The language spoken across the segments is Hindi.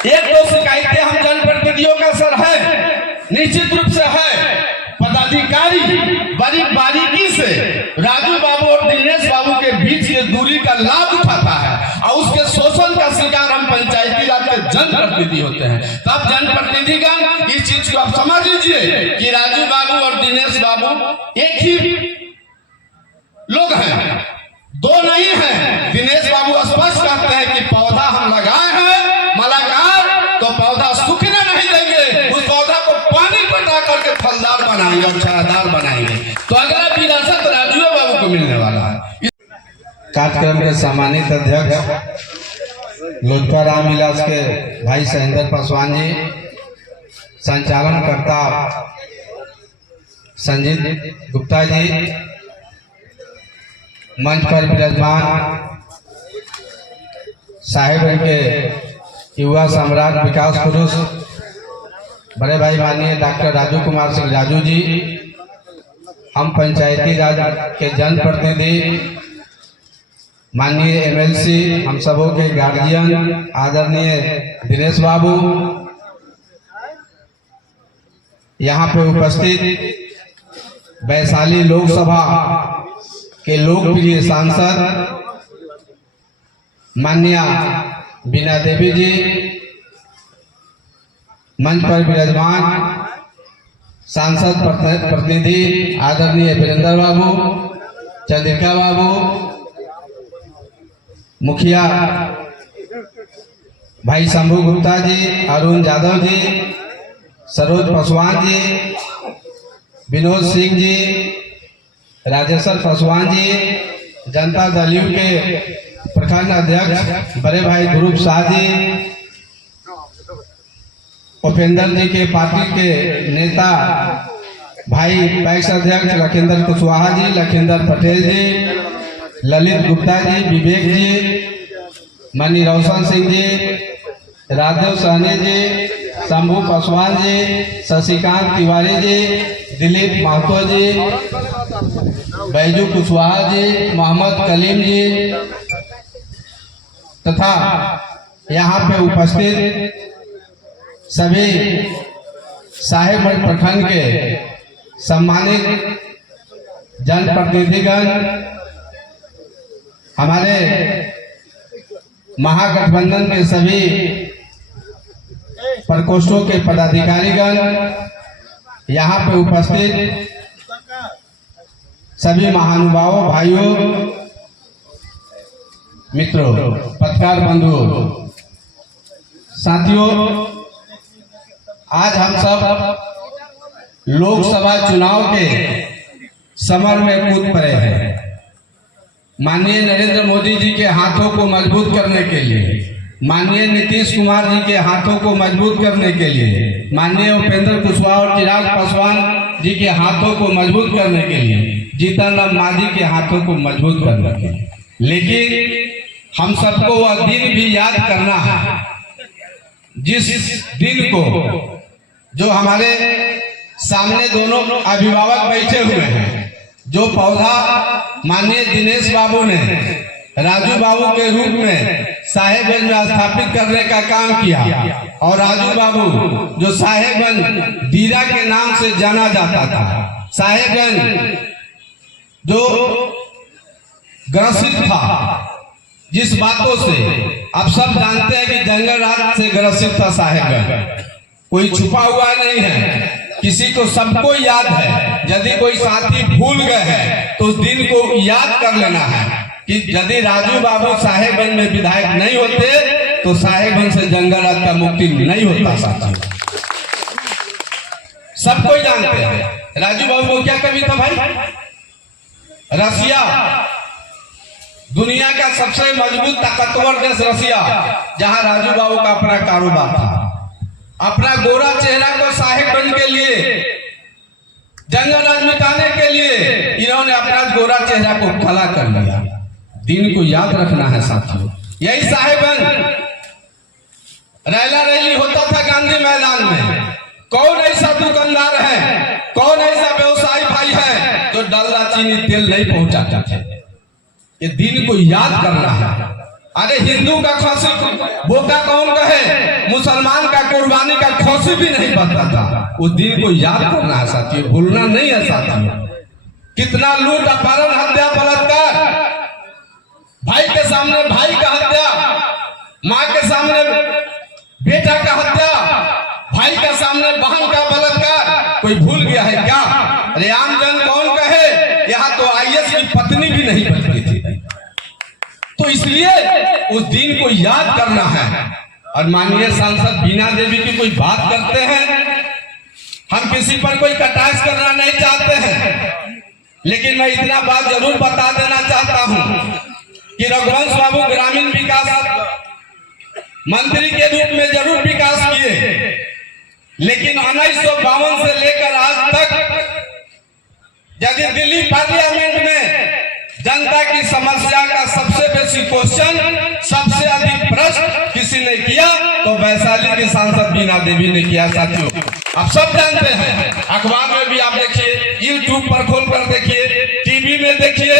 एक दो शिकायतें हम जनप्रतिनिधियों का सर है, निश्चित रूप से है। पदाधिकारी बड़ी बारीकी से राजू बाबू और दिनेश बाबू के बीच की दूरी का लाभ उठाता है और उसके शोषण का शिकार हम पंचायती राज के जनप्रतिनिधि होते हैं। तब जनप्रतिनिधिगण इस चीज को आप समझ लीजिए कि राजू बाबू और दिनेश बाबू एक ही लोग हैं, दो नहीं हैं। दिनेश बाबू स्पष्ट कहते हैं कि पौधा हम लगाए हैं मलाकार, तो पौधा सूखने नहीं देंगे, उस पौधा को पानी पटा करके फलदार बनाएंगे और छायादार बनाएंगे। तो अगला विरासत राजू बाबू को मिलने वाला है। कार्यक्रम के सम्मानित अध्यक्ष लोजपा रामविलास के भाई सहेंद्र पासवान जी, संचालनकर्ता संजीत गुप्ता जी, मंच पर विराजमान साहेब के युवा सम्राट विकास पुरुष बड़े भाई माननीय डॉक्टर राजू कुमार सिंह राजू जी, हम पंचायती राज के जनप्रतिनिधि माननीय एमएलसी, हम सबों के गार्जियन आदरणीय दिनेश बाबू, यहाँ पे उपस्थित वैशाली लोकसभा के लोकप्रिय सांसद माननीय बीना देवी जी, मंच पर विराजमान सांसद प्रतिनिधि आदरणीय वीरेंद्र बाबू, चंद्रिका बाबू, मुखिया भाई शंभू गुप्ता जी, अरुण यादव जी, सरोज पासवान जी, विनोद सिंह जी, राजेश्वर पासवान जी, जनता दल यू के प्रखंड अध्यक्ष बड़े भाई ध्रुव शाह जी, उपेंद्र जी के पार्टी के नेता भाई पैक्स अध्यक्ष लखिंदर कुशवाहा जी, लखिंदर पटेल जी, ललित गुप्ता जी, विवेक जी, मनी रोशन सिंह जी, राधव सहनी जी, शंभू पासवान जी, शशिकांत तिवारी जी, दिलीप महतो जी, बैजू कुशवाहा जी, मोहम्मद कलीम जी तथा यहाँ पे उपस्थित सभी साहेबगंज प्रखंड के सम्मानित जनप्रतिनिधिगण, हमारे महागठबंधन के सभी प्रकोष्ठों के पदाधिकारीगण, यहाँ पे उपस्थित सभी महानुभावों, भाइयों, मित्रों, पत्रकार बंधुओं, साथियों, आज हम सब लोकसभा चुनाव के समर में कूद पड़े हैं। माननीय नरेंद्र मोदी जी के हाथों को मजबूत करने के लिए, माननीय नीतीश कुमार जी के हाथों को मजबूत करने के लिए, माननीय उपेंद्र कुशवाहा और चिराग पासवान जी के हाथों को मजबूत करने के लिए, जीतन राम मांझी के हाथों को मजबूत करने के लिए। लेकिन हम सबको वह दिन भी याद करना है जिस दिन को जो हमारे सामने दोनों अभिभावक बैठे हुए हैं, जो पौधा माननीय दिनेश बाबू ने राजू बाबू के रूप में साहेबगंज में स्थापित करने का काम किया, और राजू बाबू जो साहेबगंज दीरा के नाम से जाना जाता था, साहेबगंज जो ग्रसित था जिस बातों से आप सब जानते हैं कि जंगल राज से ग्रसित था साहेबगंज, कोई छुपा हुआ नहीं है, किसी को सबको याद है। यदि कोई साथी भूल गए हैं तो उस दिन को याद कर लेना है कि यदि राजू बाबू साहेबगंज में विधायक नहीं होते तो साहेबगंज से जंगल राज का मुक्ति नहीं होता। साथियों, सबको जानते हैं राजू बाबू को क्या कमी था भाई। रसिया, दुनिया का सबसे मजबूत ताकतवर देश रसिया, जहां राजू बाबू का अपना कारोबार था, अपना गोरा चेहरा को साहेबगंज के लिए, जंगल राज मिटाने के लिए इन्होंने अपना गोरा चेहरा को काला कर लिया। दिन को याद रखना है साथियों। यही साहेबगंज रैला रैली होता था गांधी मैदान में। कौन ऐसा दुकानदार है, कौन ऐसा व्यवसायी भाई है जो डल्ला चीनी तेल नहीं पहुंचाता थे। ये दिन को याद करना है। अरे हिंदू का खांसी बोका कौन कहे, मुसलमान पड़ोसी भी नहीं पता था। उस दिन को याद करना है साथियों, भूलना नहीं है साथियों। कितना लूट, अपहरण, हत्या, बलात्कार, भाई के सामने भाई का हत्या, माँ के सामने बेटा का हत्या, भाई के सामने बहन का बलात्कार, कोई भूल गया है क्या? अरे आमजन कौन कहे, यहाँ तो आईएएस की पत्नी भी नहीं बचती थी। तो इसलिए उस दिन को याद करना है। और माननीय सांसद बीना देवी की कोई बात करते हैं, हम किसी पर कोई कटाक्ष करना नहीं चाहते हैं, लेकिन मैं इतना बात जरूर बता देना चाहता हूं कि रघुवंश बाबू ग्रामीण विकास मंत्री के रूप में जरूर विकास किए, लेकिन 1952 से लेकर आज तक यदि दिल्ली पार्लियामेंट में जनता की समस्या का सबसे बेसी क्वेश्चन, सबसे अधिक प्रश्न किसी ने किया तो वैशाली की सांसद बीना देवी ने किया साथियों। आप सब जानते हैं, अखबार में भी आप देखिए, यूट्यूब पर खोल कर देखिए, टीवी में देखिए,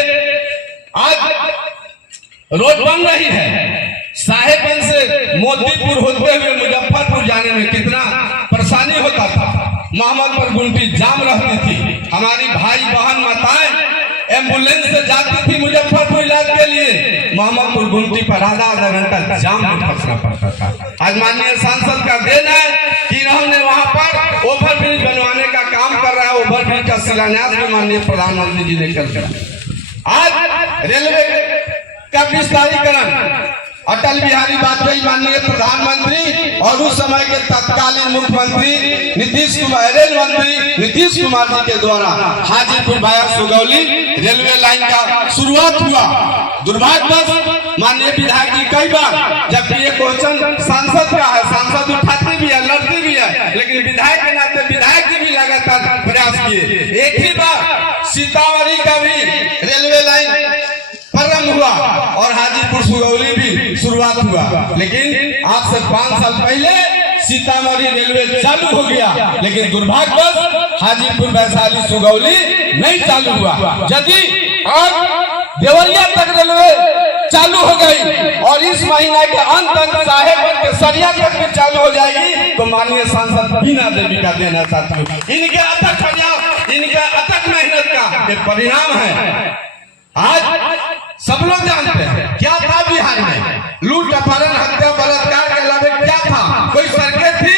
आज रोड बन रही है। साहेबगंज से मोतीपुर होते हुए मुजफ्फरपुर जाने में कितना परेशानी होता था। मोहम्मदपुर गुमटी जाम रहती थी, हमारी भाई बहन माताएं एम्बुलेंस से जाती थी मुजफ्फरपुर इलाज के लिए, मोहम्मदपुर गुमटी पर आधा घंटा जाम में फंसना पड़ता था। आज माननीय सांसद का देना है कि इन्होंने वहां पर ओवरब्रिज बनवाने का काम कर रहा है। ओवरब्रिज का शिलान्यास भी माननीय प्रधानमंत्री जी ने कर दिया। आज रेलवे का विस्तारीकरण अटल बिहारी वाजपेयी माननीय प्रधानमंत्री और उस समय के तत्कालीन मुख्यमंत्री रेल मंत्री नीतीश कुमार जी के द्वारा Hajipur via Sugauli railway line का शुरुआत हुआ। दुर्भाग्यवश माननीय विधायक जी कई बार, जबकि ये क्वेश्चन सांसद का है, सांसद उठाते भी है, लड़ते भी है, लेकिन विधायक के नाते विधायक जी भी लगातार प्रयास किए। एक ही बार सीतामढ़ी का भी रेलवे लाइन प्रारंभ हुआ और हाजीपुर सुगौली भी शुरुआत हुआ, लेकिन आज से 5 साल पहले सीतामढ़ी रेलवे चालू हो गया, लेकिन दुर्भाग्यवश हाजीपुर वैशाली सुगौली नहीं चालू हुआ। यदि आज देवरिया तक रेलवे चालू हो गई और इस महीने के अंत तक साहेबगंज के सरिया तक भी चालू हो जाएगी तो माननीय सांसद बीना देवी का देना साथियों, इनके अथक प्रयास, इनके अथक मेहनत का एक परिणाम है। आज सब लोग जानते हैं क्या था बिहार में, लूट, अपहरण, हत्या, बलात्कार के अलावा क्या था? कोई सड़कें थी?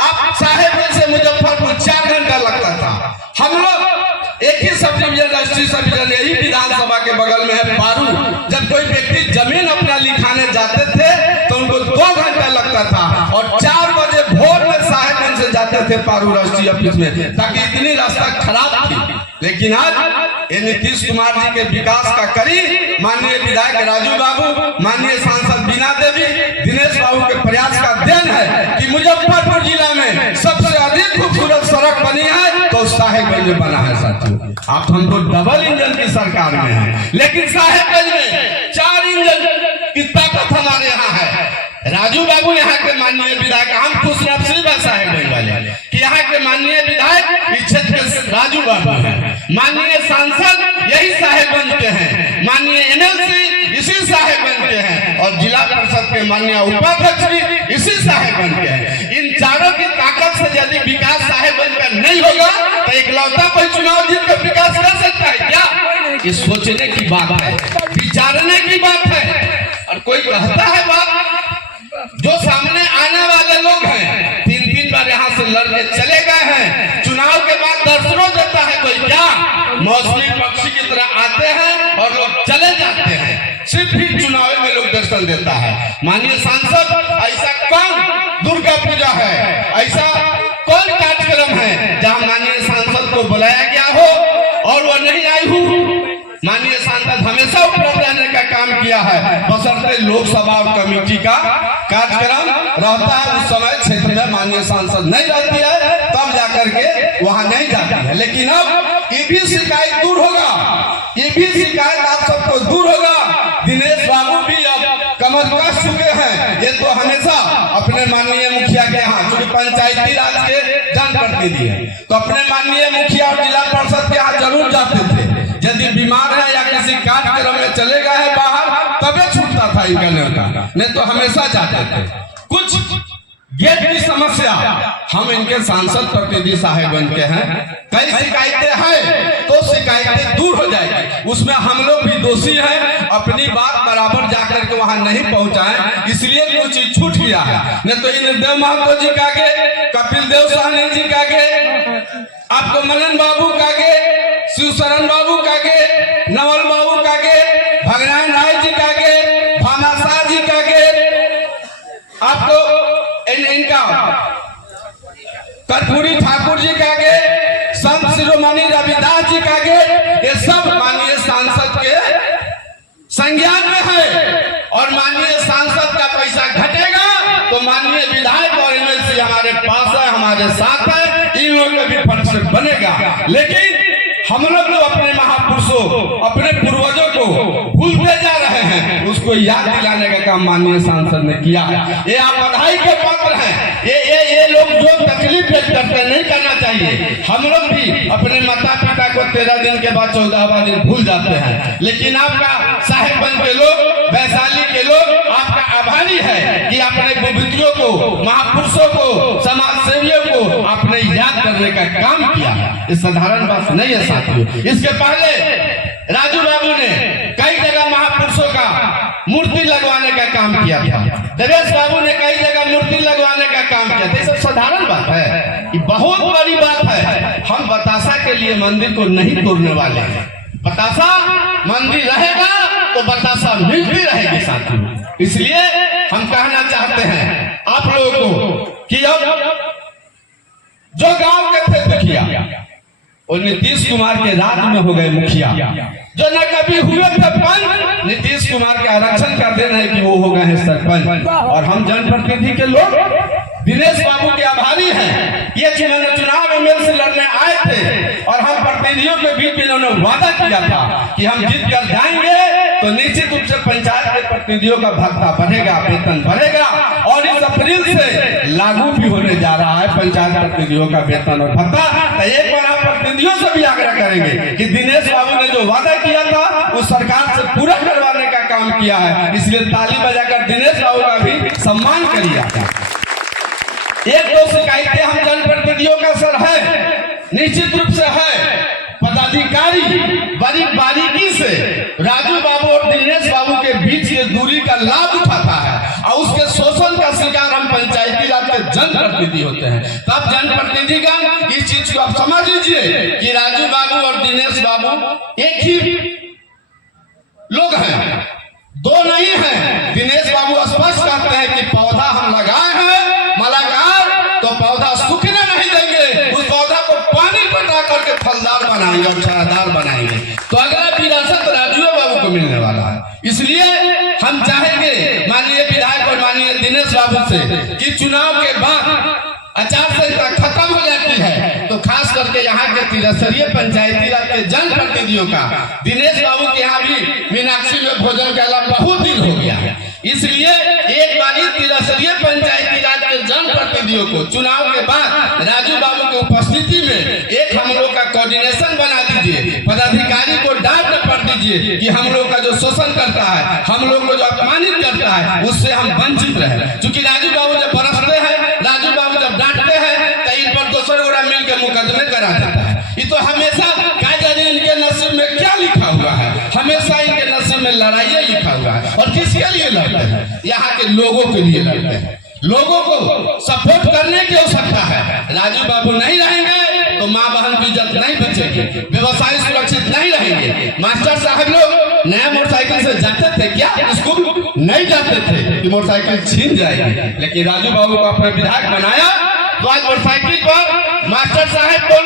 आप साहेबगंज से मुजफ्फरपुर 4 घंटा लगता था। हम लोग एक ही सब डिवीजन, राष्ट्रीय सब डिवीजन, यही विधानसभा के बगल में है पारू। जब कोई व्यक्ति जमीन अपना लिखाने जाते थे तो उनको 2 घंटा लगता था और 4 बजे भोर में साहेबगंज से जाते थे पारू राष्ट्रीय ऑफिस में, ताकि इतनी रास्ता खराब थी। लेकिन आज ये नीतीश कुमार जी के विकास का करी माननीय विधायक राजू बाबू, माननीय सांसद बीना देवी, दिनेश बाबू के प्रयास का देन है कि मुजफ्फरपुर जिला में सबसे अधिक खूबसूरत सड़क बनी है तो साहेबगंज में बना है साथियों। आप हमको डबल इंजन की सरकार में है, लेकिन साहेबगंज में 4 इंजन की ताकत हमारे यहाँ है। राजू बाबू यहाँ के माननीय विधायक, हम खुशनसीब है साहेबगंज वाले कि यहाँ के माननीय विधायक इस क्षेत्र के राजू बाबू हैं, माननीय सांसद यही साहेबगंज के हैं, माननीय एमएलसी इसी साहेबगंज के हैं और जिला परिषद के माननीय उपाध्यक्ष भी इसी साहेबगंज के हैं। इन चारों की ताकत से यदि विकास साहेबगंज का नहीं होगा तो इकलौता कोई चुनाव जीत कर विकास कर सकता है क्या? ये सोचने की बात है, विचारने की बात है। और कोई कहता है बात, जो सामने आने वाले लोग हैं 3-3 बार यहाँ से लड़के चले गए हैं, चुनाव के बाद दर्शनों देता है कोई क्या? मौसमी पक्षी की तरह आते हैं और लोग चले जाते हैं, सिर्फ ही चुनाव में लोग दर्शन देता है। माननीय सांसद, ऐसा कौन दुर्गा पूजा है, ऐसा कौन कार्यक्रम है जहाँ माननीय सांसद को बुलाया गया हो और वह नहीं आई हो? माननीय सांसद हमेशा उपलब्ध रहने का काम किया है, बशर्ते लोकसभा कमेटी का कार्यक्रम रहता है उस समय क्षेत्र में माननीय सांसद नहीं रहती है, तब जाकर के वहां नहीं जाती है। लेकिन अब ये भी शिकायत दूर होगा, ये भी शिकायत आप सबको दूर होगा। दिनेश बाबू भी अब कमर कस चुके हैं, ये तो हमेशा अपने माननीय मुखिया के यहाँ, क्योंकि पंचायती राज के जनप्रतिनिधि है, तो अपने माननीय मुखिया और जिला परिषद के यहाँ जरूर जाते थे। यदि बीमार है या किसी कार्यक्रम में चले गए हैं बाहर, तबे छूटता था इनका न्योता, नहीं तो हमेशा जाते थे। कुछ गेट की समस्या हम इनके सांसद प्रतिनिधि साहब बन के हैं, कई शिकायतें हैं तो शिकायतें दूर हो जाएगी। उसमें हम लोग भी दोषी हैं, अपनी बात बराबर जाकर के वहां नहीं पहुंचाएं, इसलिए कुछ चीज छूट गया है। नहीं तो इंद्रदेव महतो जी का आगे, कपिल देव साहनी जी का आगे, आपको मनन बाबू का आगे, शिवशरण बाबू का आगे, नवल बाबू का आगे, भगनारायण राय जी का आगे, भामाशाह जी का आगे, आपको इनका कर्पूरी ठाकुर जी का आगे, संत शिरोमणि रविदास जी का आगे, ये सब माननीय सांसद के संज्ञान में है। और माननीय सांसद का पैसा घटेगा तो माननीय विधायक और एमएलसी हमारे पास है, हमारे साथ है, इन लोगों के भी फंड से बनेगा। लेकिन हम लोग तो अपने महापुरुषों, अपने पूर्वजों को भूलते जा रहे हैं, उसको याद दिलाने का काम माननीय सांसद ने किया। ये आप बधाई के पात्र हैं। ये लोग जो तकलीफ व्यक्त करते हैं, नहीं करना चाहिए। हम लोग भी अपने माता पिता को 13 दिन के बाद 14वां दिन भूल जाते हैं, लेकिन आपका साहेबगंज के लोग, वैशाली के लोग आपका आभारी है कि अपने बुजुर्गों को, महापुरुषों को, समाज सेवियों को आपने याद करने का काम किया। ये साधारण बात नहीं है साथियों। इसके पहले राजू बाबू ने कई जगह महापुरुषों का मूर्ति लगवाने का काम किया था, देवेश बाबू ने कई जगह मूर्ति लगवाने का काम किया था। ये सब साधारण बात है, ये बहुत बड़ी बात है। हम बतासा के लिए मंदिर को नहीं तोड़ने वाले हैं। बतासा मंदिर रहेगा तो बतासा मिलती रहेगी साथियों। इसलिए हम कहना चाहते हैं आप लोगों को कि अब जो गांव के थे मुखिया, और नीतीश कुमार के राज में हो गए मुखिया, जो न कभी हुए थे पंच, नीतीश कुमार के आरक्षण का देन है कि वो हो गए हैं सरपंच। और हम जनप्रतिनिधि के लोग दिनेश बाबू के आभारी हैं। ये चुनाव एमएलसी लड़ने आए थे और हम प्रतिनिधियों के बीच में इन्होंने वादा किया था कि हम जीत कर जाएंगे तो निश्चित रूप से पंचायत के प्रतिनिधियों का भत्ता बढ़ेगा, वेतन बढ़ेगा। और इस अप्रैल से लागू भी होने जा रहा है पंचायत प्रतिनिधियों का वेतन और भत्ता। तो एक बार हम प्रतिनिधियों से भी आग्रह करेंगे कि दिनेश बाबू ने जो वादा किया था वो सरकार से पूरा करवाने का काम किया है। इसलिए ताली बजाकर दिनेश बाबू का भी सम्मान करिए। एक दो शिकायतें हम जनप्रतिनिधियों का सर है, निश्चित रूप से है। पदाधिकारी बड़ी बारीकी से राजू बाबू और दिनेश बाबू के बीच की दूरी का लाभ उठाता है और उसके शोषण का शिकार हम पंचायती राज के जनप्रतिनिधि होते हैं। तब जनप्रतिनिधिगण इस चीज को आप समझ लीजिए कि राजू बाबू और दिनेश बाबू एक ही लोग हैं, दो नहीं हैं। दिनेश बाबू स्पष्ट कहते हैं कि पौधा हम लगाए हैं मलाकार, तो पौधा सूखने नहीं देंगे, उस पौधा को पानी पटा करके फलदार बनाएंगे और छायादार बनाएंगे। तो अगला विरासत राजू बाबू को मिलने वाला है। इसलिए हम चाहेंगे माननीय विधायक और माननीय दिनेश बाबू से कि चुनाव के बाद आचार संहिता खत्म हो जाती है तो खास करके यहाँ के त्रिस्तरीय पंचायती राज के जनप्रतिनिधियों का दिनेश बाबू के यहाँ भी मीनाक्षी में भोजन का लाभ बहुत दिन हो गया है। इसलिए एक बार त्रिस्तरीय पंचायती राज के जनप्रतिनिधियों को चुनाव के बाद राजू बाबू की उपस्थिति में एक हम लोग का कोऑर्डिनेशन बना दीजिए, पदाधिकारी को डांट पड़ दीजिए कि हम लोग का जो शोषण करता है, हम लोग को जो अपमानित करता है, उससे हम वंचित रहे। क्योंकि राजू बाबू जब बरसते हैं, राजू बाबू जब डांटते हैं तो इन पर दूसरे गोड़ा मिलकर मुकदमे करा देता है। ये तो हमेशा क्या जाने इनके नसीब में क्या लिखा हुआ है, हमेशा इनके नसीब में लड़ाई लिखा हुआ है। और किसके लिए लड़ते हैं? यहाँ के लोगों के लिए लड़ते हैं। लोगों को सपोर्ट करने की आवश्यकता है। राजू बाबू नहीं रहेंगे तो माँ बहन की इज्जत नहीं बचेगी, व्यवसाय सुरक्षित नहीं रहेंगे। मास्टर साहब लोग नया मोटरसाइकिल से जाते थे क्या? स्कूल नहीं जाते थे कि मोटरसाइकिल छीन जाएगी, लेकिन राजू बाबू को अपना विधायक बनाया तो आज मोटरसाइकिल पर मास्टर साहब को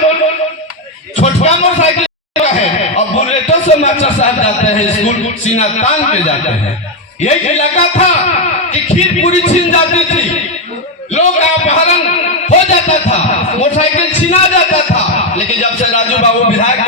छोटा मोटरसाइकिल है और बुलेटों से मास्टर साहब जाते हैं स्कूल, सीना तान के जाते हैं। यही इलाका था कि खीर पूरी छीन जाती थी, लोग अपहरण हो जाता था, मोटरसाइकिल छीना जाता था। लेकिन जब से राजू बाबू विधायक